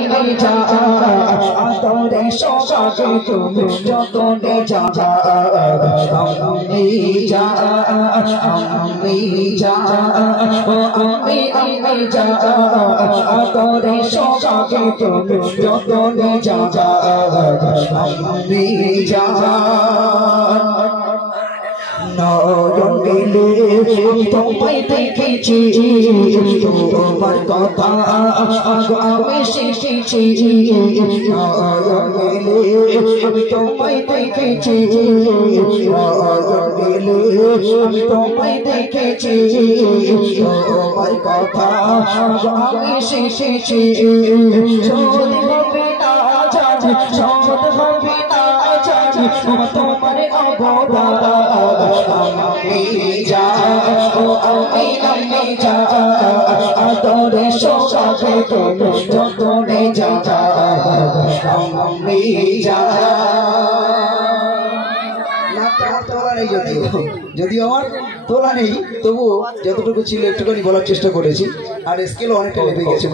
আমি যা আদরে সোহাগে তুমি যতনে যা আমি যা আমি যা ও আমি যা আদরে সোহাগে তুমি যতনে যা আমি যা নয়ন গেলে তোমায় দেখেছি তোমার কথা আমি শিখেছি নয়ন গেলে তোমায় দেখেছি নয়ন গেলে তোমায় দেখেছি তোমার কথা আমি শিখেছি শোধ হবে না জানি শোধ হবে না জানি তোমার অবদান আমি যা আমি যা আদরে সোহাগে তুমি যতনে যা আমি যা যদিও আমার তোলা নেই তবুও যতটুকু ছিল একটুখানি বলার চেষ্টা করেছি আর স্কেল অনেকটা লেগে গেছে।